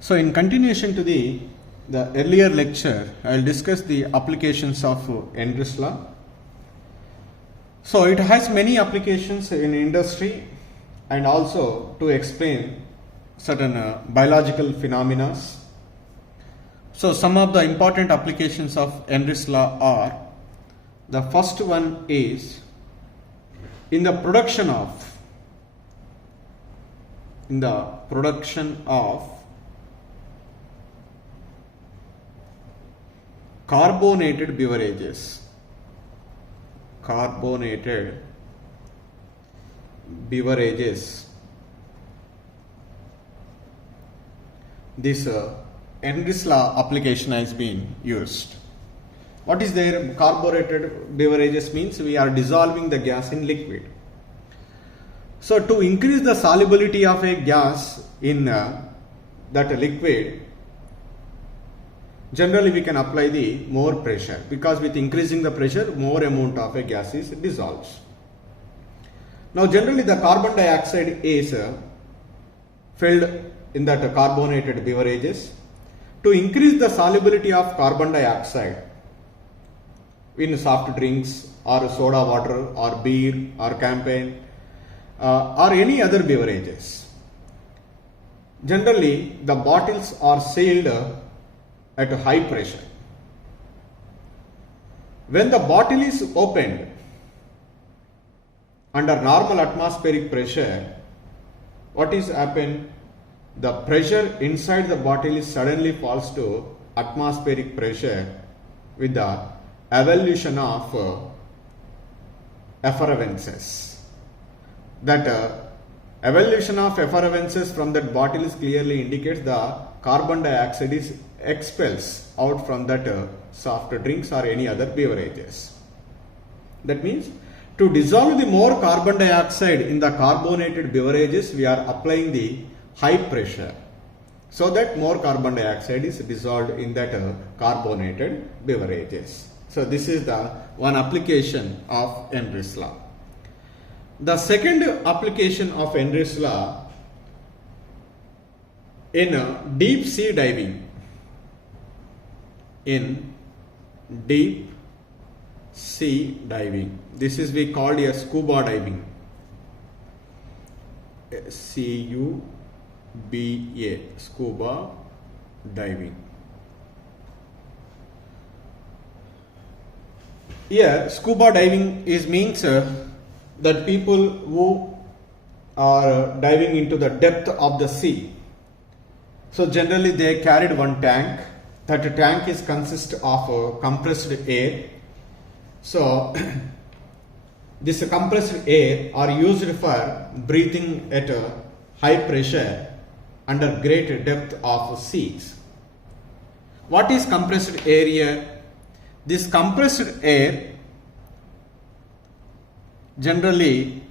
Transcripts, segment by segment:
So in continuation to the earlier lecture, I will discuss the applications of Henry's law. So it has many applications in industry and also to explain certain biological phenomena. So some of the important applications of Henry's law are: the first one is in the production of carbonated beverages. This Henry's law application has been used. What is there? Carbonated beverages means we are dissolving the gas in liquid. So to increase the solubility of a gas in that liquid, generally we can apply the more pressure, because with increasing the pressure, more amount of a gas is dissolved. Now generally the carbon dioxide is filled in that carbonated beverages. To increase the solubility of carbon dioxide in soft drinks or soda water or beer or champagne or any other beverages, generally the bottles are sealed at a high pressure. When the bottle is opened under normal atmospheric pressure, what is happened? The pressure inside the bottle is suddenly falls to atmospheric pressure with the evolution of effervescence. That evolution of effervescence from that bottle is clearly indicates the carbon dioxide is expels out from that soft drinks or any other beverages. That means to dissolve the more carbon dioxide in the carbonated beverages, we are applying the high pressure, so that more carbon dioxide is dissolved in that carbonated beverages. So this is the one application of Henry's law. The second application of Henry's law in deep sea diving. In deep sea diving, this is we called as scuba diving. SCUBA, scuba diving. Here scuba diving means that people who are diving into the depth of the sea. So generally they carried one tank. That tank is consist of compressed air. So this compressed air are used for breathing at a high pressure under great depth of seas. What is compressed air here? This compressed air generally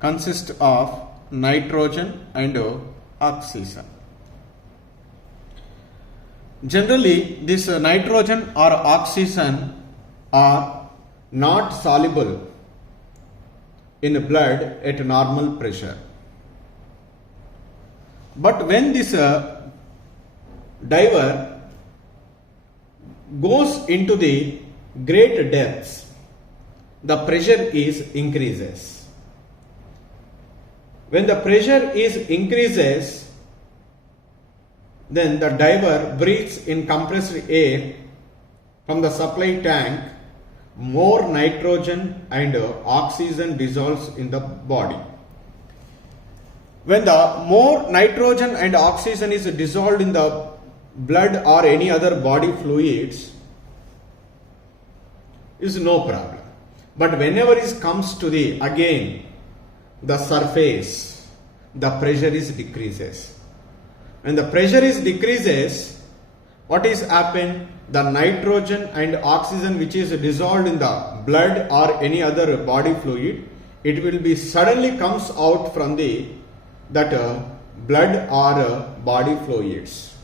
consists of nitrogen and oxygen. Generally, this nitrogen or oxygen are not soluble in blood at normal pressure. But when this diver goes into the great depths, the pressure increases. When the pressure increases, then the diver breathes in compressed air from the supply tank. More nitrogen and oxygen dissolves in the body. When the more nitrogen and oxygen is dissolved in the blood or any other body fluids, is no problem. But whenever it comes to the surface, the pressure decreases. When the pressure decreases, what is happened? The nitrogen and oxygen which is dissolved in the blood or any other body fluid, it will be suddenly comes out from that blood or body fluids.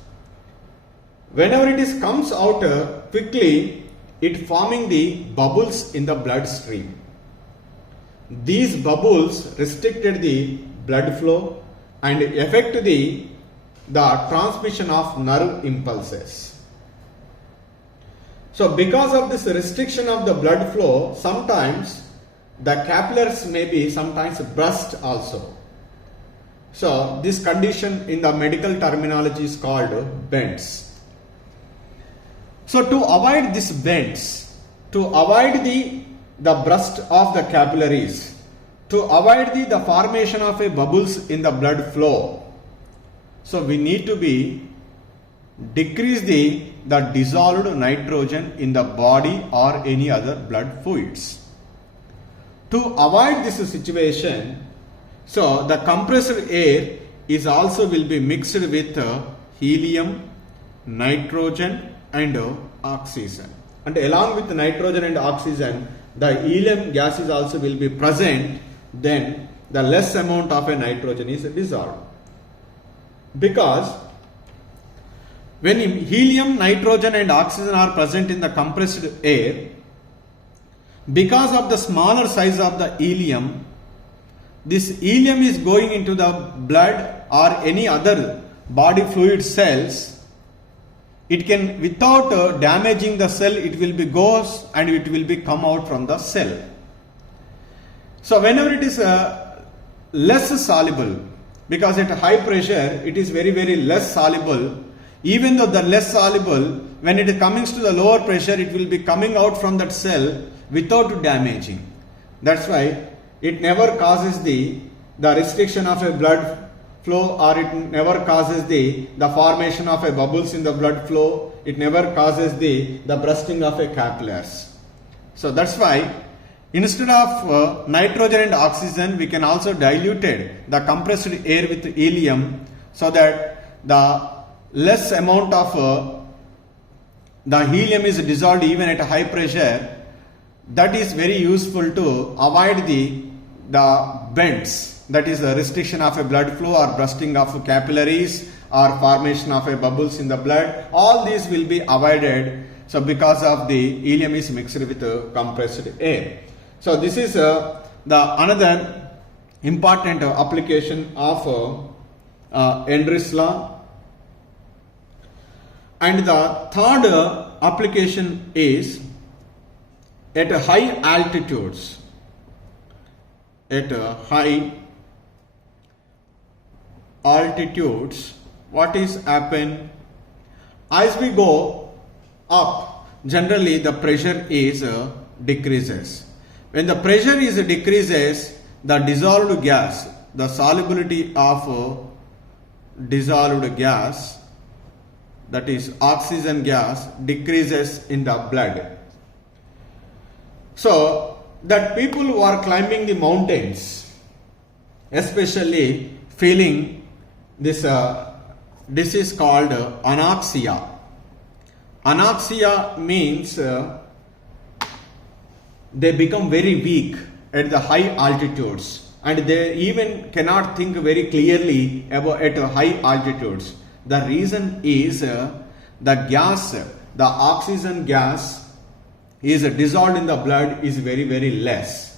Whenever it comes out quickly, it forming the bubbles in the bloodstream. These bubbles restricted the blood flow and affect the transmission of nerve impulses. So because of this restriction of the blood flow, sometimes the capillaries may be sometimes burst also. So this condition in the medical terminology is called bends. So to avoid this bends, to avoid the burst of the capillaries, to avoid the formation of a bubbles in the blood flow, so we need to decrease the dissolved nitrogen in the body or any other blood fluids. To avoid this situation, so the compressed air is also will be mixed with helium, nitrogen and oxygen. And along with nitrogen and oxygen, the helium gases also will be present, then the less amount of a nitrogen is dissolved. Because when helium, nitrogen and oxygen are present in the compressed air, because of the smaller size of the helium, this helium is going into the blood or any other body fluid cells. It can, without damaging the cell, it will be goes and it will be come out from the cell. So whenever it is less soluble, because at high pressure it is very less soluble, even though the less soluble, when it is coming to the lower pressure, it will be coming out from that cell without damaging. That's why it never causes the restriction of a blood flow, or it never causes the formation of a bubbles in the blood flow. It never causes the bursting of a capillaries. So that's why instead of nitrogen and oxygen, we can also dilute the compressed air with helium, so that the less amount of the helium is dissolved even at a high pressure. That is very useful to avoid the bends, that is the restriction of a blood flow or bursting of capillaries or formation of a bubbles in the blood. All these will be avoided. So because of the helium is mixed with compressed air. So this is the another important application of Henry's law. And the third application is at high altitudes. At high altitudes, what is happen? As we go up, generally the pressure is decreases. When the pressure is decreases, the dissolved gas, the solubility of dissolved gas, that is oxygen gas, decreases in the blood. So that people who are climbing the mountains, especially feeling this disease called anoxia. Anoxia means they become very weak at the high altitudes, and they even cannot think very clearly about at high altitudes. The reason is the gas, the oxygen gas is dissolved in the blood is very less.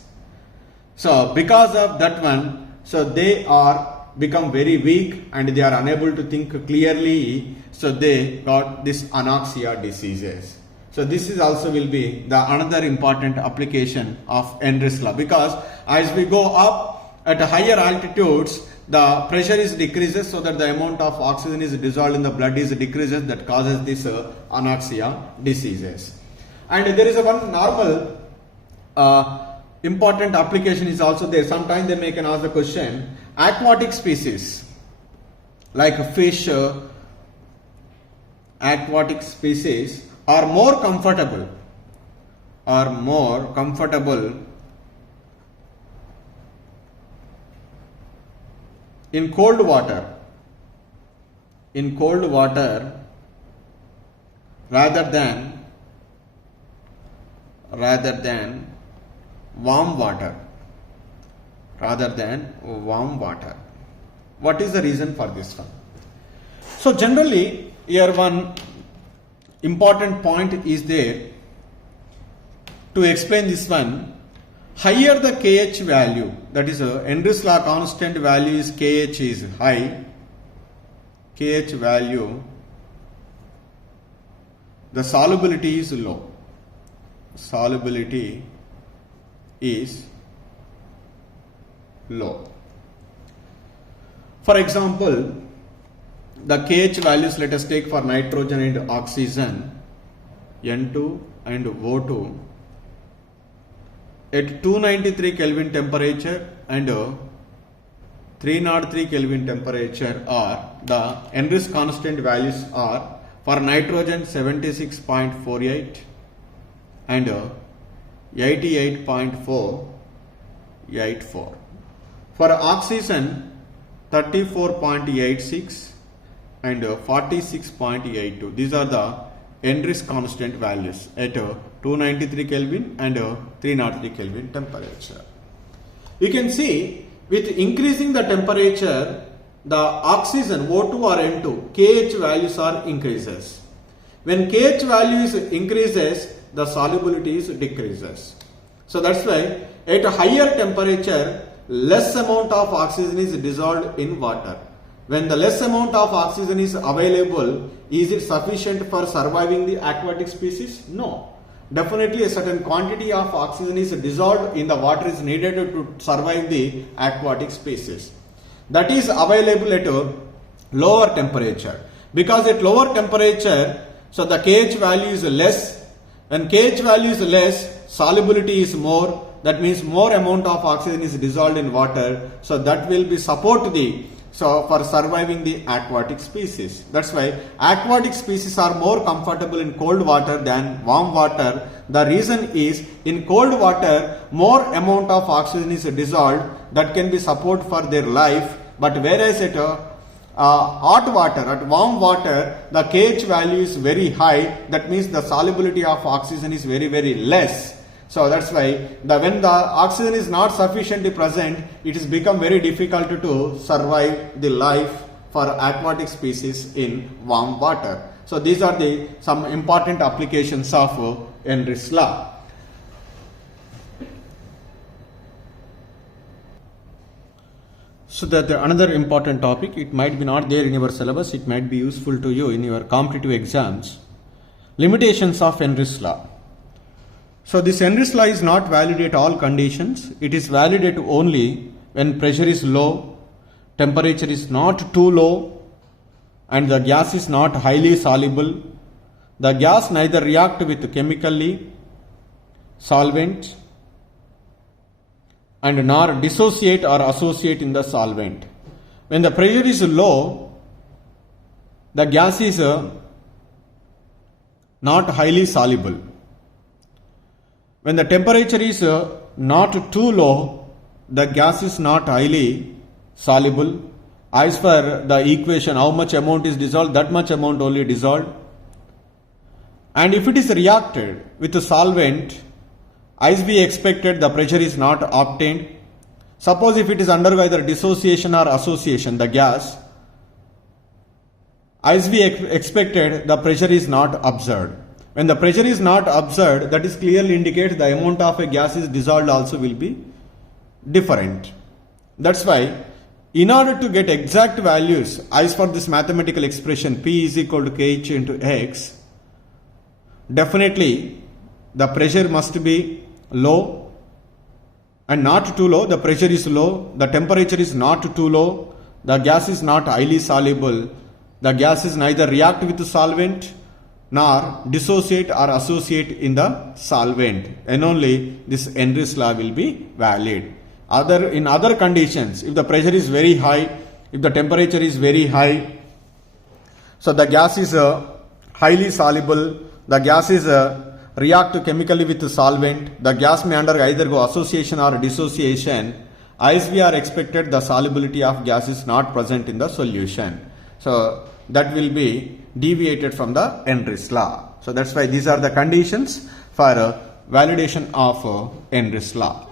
So because of that one, so they are become very weak and they are unable to think clearly, so they got this anoxia diseases. So this is also will be the another important application of Henry's law, because as we go up at higher altitudes, the pressure is decreases, so that the amount of oxygen is dissolved in the blood is decreases, that causes this anoxia diseases. And there is a one normal important application is also there. Sometimes they may can ask the question, aquatic species like fish, aquatic species are more comfortable in cold water rather than warm water. What is the reason for this one? So generally here one important point is there to explain this one. higher the KH value, that is Henry's law constant value is KH is high, KH value, the solubility is low. Solubility is low. For example, the KH values, let us take for nitrogen and oxygen, N2 and O2, at 293 Kelvin temperature and 303 Kelvin temperature are the Henry's constant values are for nitrogen 76.48 and 88.484. For oxygen 34.86 and 46.82. These are the Henry's constant values at 293 Kelvin and 303 Kelvin temperature. You can see with increasing the temperature, the oxygen O2 or N2 KH values are increases. When KH values increases, the solubility is decreases. So that's why at a higher temperature, less amount of oxygen is dissolved in water. When the less amount of oxygen is available, is it sufficient for surviving the aquatic species? No. Definitely a certain quantity of oxygen is dissolved in the water is needed to survive the aquatic species. That is available at a lower temperature. Because at lower temperature, so the KH value is less. When KH value is less, solubility is more. That means more amount of oxygen is dissolved in water. So that will be support the for surviving the aquatic species. That's why aquatic species are more comfortable in cold water than warm water. The reason is in cold water more amount of oxygen is dissolved that can be support for their life. But whereas at hot water, at warm water, the KH value is very high. That means the solubility of oxygen is very, very less. So that's why when the oxygen is not sufficiently present, it has become very difficult to survive the life for aquatic species in warm water. So these are some important applications of Henry's law. So that another important topic, it might be not there in your syllabus, it might be useful to you in your competitive exams. Limitations of Henry's law. So this Henry's law is not valid at all conditions. It is valid at only when pressure is low, temperature is not too low, and the gas is not highly soluble. The gas neither react with chemically solvent and nor dissociate or associate in the solvent. When the pressure is low, the gas is not highly soluble. When the temperature is not too low, the gas is not highly soluble. As per the equation, how much amount is dissolved, that much amount only dissolved. And if it is reacted with a solvent, as we expected, the pressure is not obtained. Suppose if it is undergo either dissociation or association, the gas, as we expected, the pressure is not observed. When the pressure is not observed, that is clearly indicates the amount of a gas is dissolved also will be different. That's why in order to get exact values as for this mathematical expression P is equal to KH into X, definitely the pressure must be low and not too low. The pressure is low, the temperature is not too low, the gas is not highly soluble, the gas is neither react with the solvent nor dissociate or associate in the solvent, and only this Henry's law will be valid. In other conditions, if the pressure is very high, if the temperature is very high, so the gas is highly soluble, the gas is react chemically with the solvent, the gas may undergo either association or dissociation. As we are expected, the solubility of gas is not present in the solution. So that will be deviated from the Henry's law. So that's why these are the conditions for validation of Henry's law.